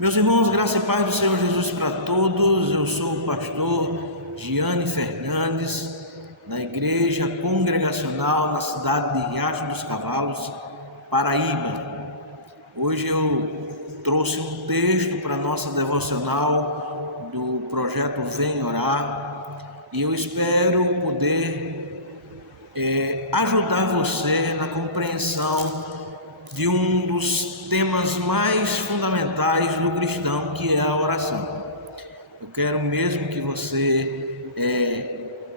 Meus irmãos, graça e paz do Senhor Jesus para todos. Eu sou o pastor Giane Fernandes, da Igreja Congregacional na cidade de Riacho dos Cavalos, Paraíba. Hoje eu trouxe um texto para a nossa devocional do projeto Vem Orar e eu espero poder ajudar você na compreensão de um dos temas mais fundamentais do cristão, que é a oração. Eu quero mesmo que você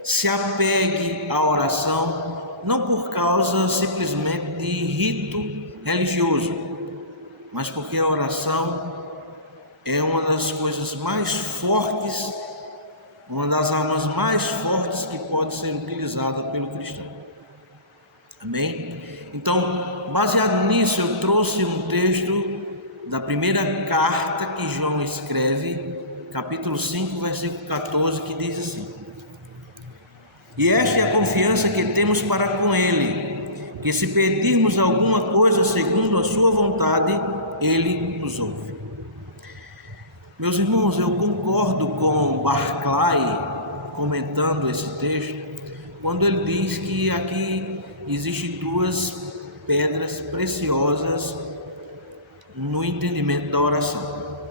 se apegue à oração, não por causa simplesmente de rito religioso, mas porque a oração é uma das coisas mais fortes, uma das armas mais fortes que pode ser utilizada pelo cristão. Amém? Então, baseado nisso, eu trouxe um texto da primeira carta que João escreve, capítulo 5, versículo 14, que diz assim: E esta é a confiança que temos para com Ele, que se pedirmos alguma coisa segundo a sua vontade, Ele nos ouve. Meus irmãos, eu concordo com Barclay, comentando esse texto, quando ele diz que aqui existem duas pedras preciosas no entendimento da oração.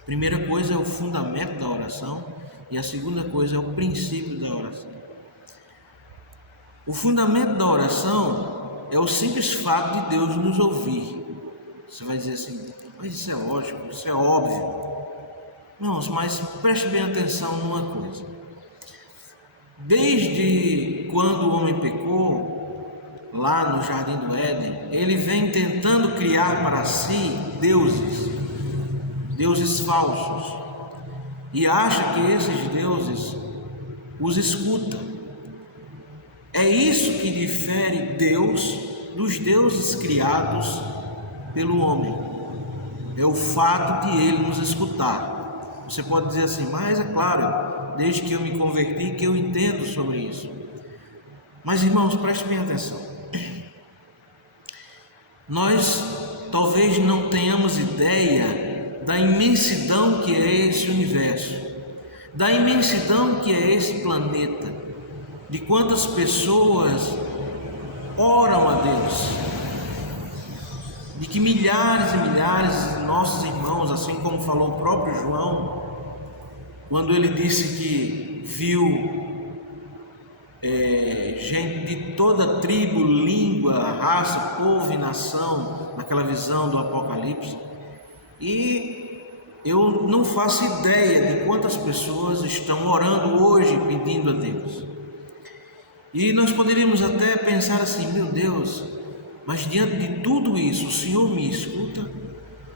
A primeira coisa é o fundamento da oração e a segunda coisa é o princípio da oração. O fundamento da oração é o simples fato de Deus nos ouvir. Você vai dizer assim, mas isso é lógico, isso é óbvio. Não, mas preste bem atenção numa coisa. Desde quando o homem pecou, lá no Jardim do Éden, ele vem tentando criar para si deuses falsos, e acha que esses deuses os escutam. É isso que difere Deus dos deuses criados pelo homem, é o fato de ele nos escutar. Você pode dizer assim, mas é claro, desde que eu me converti, que eu entendo sobre isso. Mas irmãos, prestem bem atenção. Nós talvez não tenhamos ideia da imensidão que é esse universo, da imensidão que é esse planeta, de quantas pessoas oram a Deus, de que milhares e milhares de nossos irmãos, assim como falou o próprio João, quando ele disse que viu gente de toda tribo, língua, raça, povo e nação, naquela visão do Apocalipse, e eu não faço ideia de quantas pessoas estão orando hoje pedindo a Deus. E nós poderíamos até pensar assim, meu Deus, mas diante de tudo isso, o Senhor me escuta?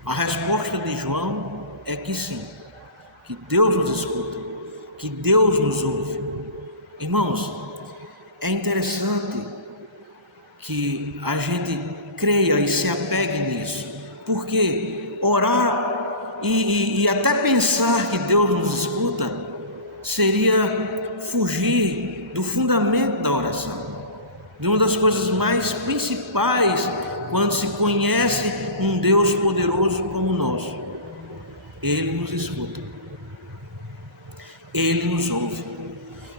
A resposta de João é que sim, que Deus nos escuta, que Deus nos ouve. Irmãos, é interessante que a gente creia e se apegue nisso, porque orar e até pensar que Deus nos escuta seria fugir do fundamento da oração, de uma das coisas mais principais quando se conhece um Deus poderoso como o nosso. Ele nos escuta, Ele nos ouve.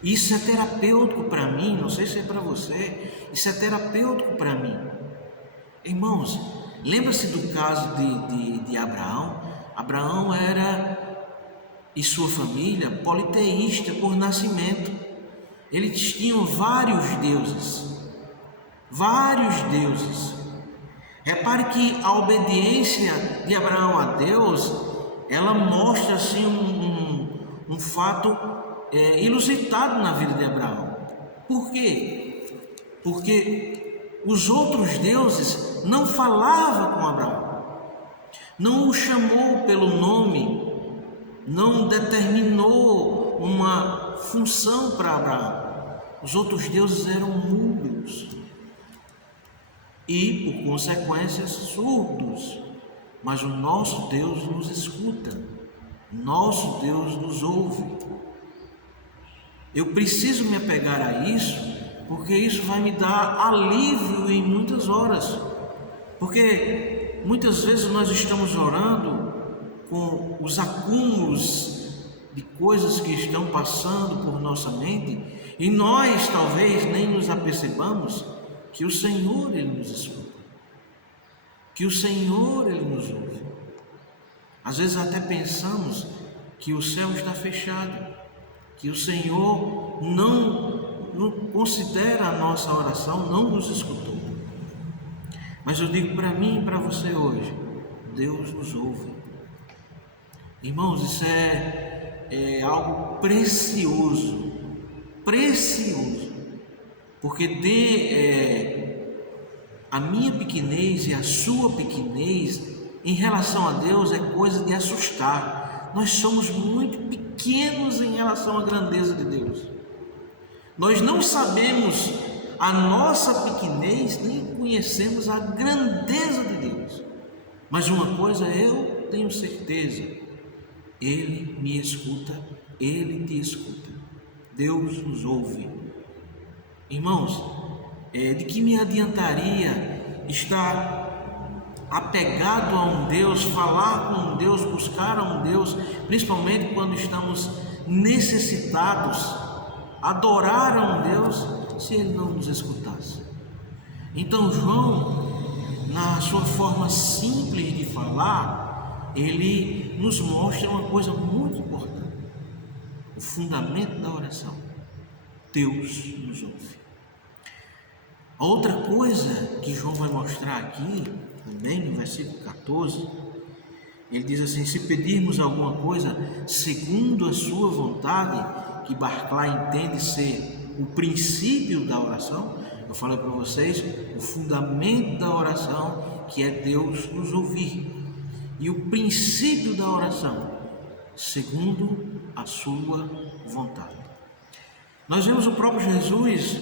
Isso é terapêutico para mim, não sei se é para você, isso é terapêutico para mim. Irmãos, lembra-se do caso de Abraão? Abraão era, e sua família, politeísta por nascimento. Eles tinham vários deuses. Repare que a obediência de Abraão a Deus, ela mostra assim um fato inusitado na vida de Abraão. Por quê? Porque os outros deuses não falavam com Abraão, não o chamou pelo nome, não determinou uma função para Abraão. Os outros deuses eram mudos e, por consequência, surdos. Mas o nosso Deus nos escuta, nosso Deus nos ouve. Eu preciso me apegar a isso, porque isso vai me dar alívio em muitas horas. Porque muitas vezes nós estamos orando com os acúmulos de coisas que estão passando por nossa mente, e nós talvez nem nos apercebamos que o Senhor, Ele nos escuta, que o Senhor, Ele nos ouve. Às vezes até pensamos que o céu está fechado, que o Senhor não considera a nossa oração, não nos escutou. Mas eu digo para mim e para você hoje, Deus nos ouve. Irmãos, isso é algo precioso, porque a minha pequenez e a sua pequenez em relação a Deus é coisa de assustar. Nós somos muito pequenos em relação à grandeza de Deus. Nós não sabemos a nossa pequenez, nem conhecemos a grandeza de Deus. Mas uma coisa eu tenho certeza: Ele me escuta, Ele te escuta. Deus nos ouve. Irmãos, de que me adiantaria estar apegado a um Deus, falar com um Deus, buscar a um Deus, principalmente quando estamos necessitados, adorar a um Deus, se Ele não nos escutasse? Então João, na sua forma simples de falar, ele nos mostra uma coisa muito importante: o fundamento da oração. Deus nos ouve. A outra coisa que João vai mostrar aqui, também no versículo 14, ele diz assim: se pedirmos alguma coisa segundo a sua vontade, que Barclay entende ser o princípio da oração. Eu falei para vocês o fundamento da oração, que é Deus nos ouvir, e o princípio da oração, segundo a sua vontade. Nós vemos o próprio Jesus,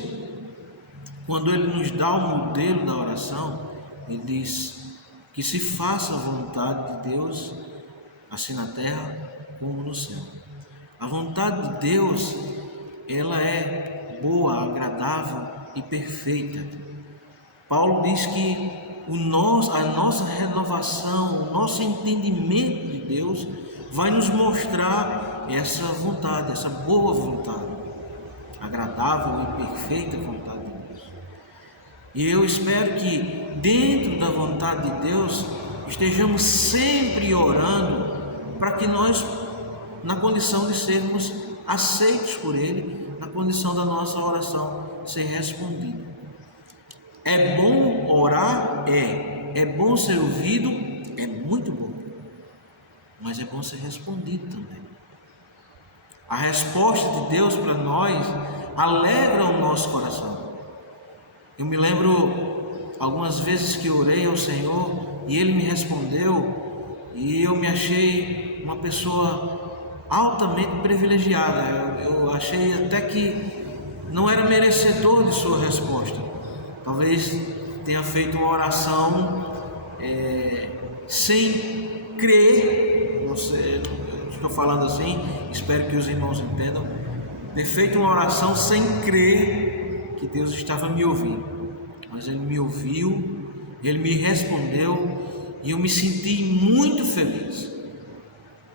quando ele nos dá o modelo da oração, ele diz que se faça a vontade de Deus, assim na terra como no céu. A vontade de Deus, ela é boa, agradável e perfeita. Paulo diz que a nossa renovação, o nosso entendimento de Deus vai nos mostrar essa vontade, essa boa vontade, agradável e perfeita vontade de Deus. E eu espero que dentro da vontade de Deus estejamos sempre orando para que nós, na condição de sermos aceitos por Ele, na condição da nossa oração ser respondida. É bom orar? É bom ser ouvido? É muito bom. Mas é bom ser respondido também. A resposta de Deus para nós alegra o nosso coração. Eu me lembro algumas vezes que orei ao Senhor e Ele me respondeu, e eu me achei uma pessoa altamente privilegiada. Eu achei até que não era merecedor de sua resposta. Talvez tenha feito uma oração sem crer. Não sei, estou falando assim, espero que os irmãos entendam. Ter feito uma oração sem crer que Deus estava me ouvindo, mas Ele me ouviu, Ele me respondeu, e eu me senti muito feliz.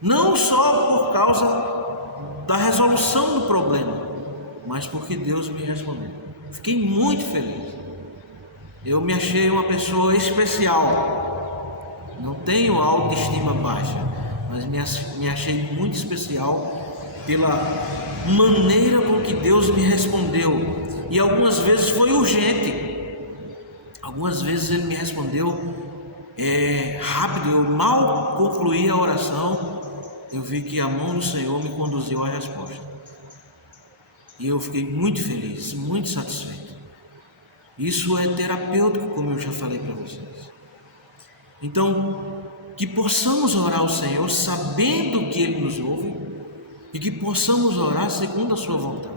Não só por causa da resolução do problema, mas porque Deus me respondeu. Fiquei muito feliz. Eu me achei uma pessoa especial. Não tenho autoestima baixa, mas me achei muito especial pela maneira com que Deus me respondeu. E algumas vezes foi urgente. Algumas vezes Ele me respondeu rápido. Eu mal concluí a oração, eu vi que a mão do Senhor me conduziu à resposta. E eu fiquei muito feliz, muito satisfeito. Isso é terapêutico, como eu já falei para vocês. Então, que possamos orar ao Senhor sabendo que Ele nos ouve, e que possamos orar segundo a sua vontade.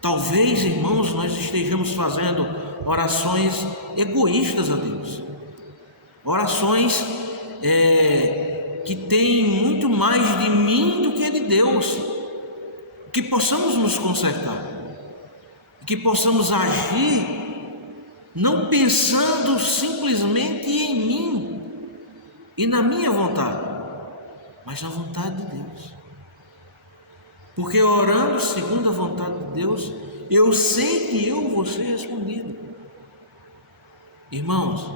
Talvez, irmãos, nós estejamos fazendo orações egoístas a Deus. Orações que têm muito mais de mim do que de Deus. Que possamos nos consertar, que possamos agir não pensando simplesmente em mim e na minha vontade, mas na vontade de Deus. Porque orando segundo a vontade de Deus, eu sei que eu vou ser respondido. Irmãos,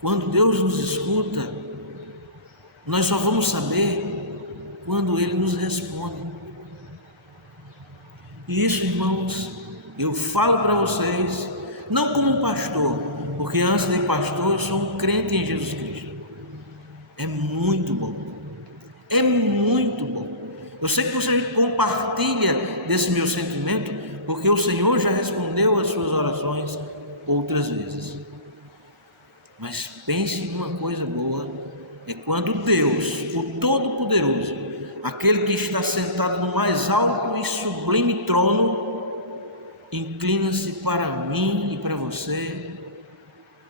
quando Deus nos escuta, nós só vamos saber quando Ele nos responde. E isso, irmãos, eu falo para vocês, não como um pastor, porque antes de pastor eu sou um crente em Jesus Cristo. É muito bom, é muito bom. Eu sei que você compartilha desse meu sentimento, porque o Senhor já respondeu as suas orações outras vezes. Mas pense em uma coisa boa, é quando Deus, o Todo-Poderoso, aquele que está sentado no mais alto e sublime trono, inclina-se para mim e para você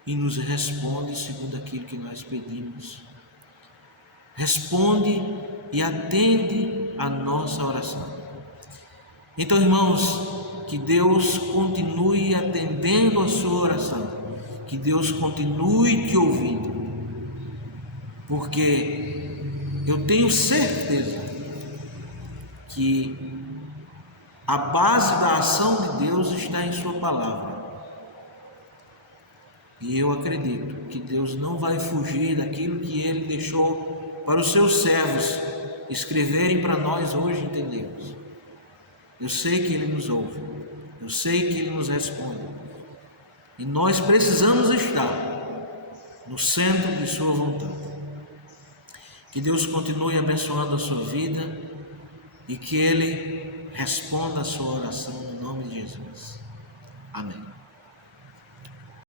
e nos responde segundo aquilo que nós pedimos. Responde e atende a nossa oração. Então, irmãos, que Deus continue atendendo a sua oração, que Deus continue te ouvindo, porque eu tenho certeza que a base da ação de Deus está em sua palavra. E eu acredito que Deus não vai fugir daquilo que Ele deixou para os seus servos escreverem para nós hoje entendermos. Eu sei que Ele nos ouve, eu sei que Ele nos responde, e nós precisamos estar no centro de sua vontade. Que Deus continue abençoando a sua vida e que Ele responda a sua oração no nome de Jesus. Amém.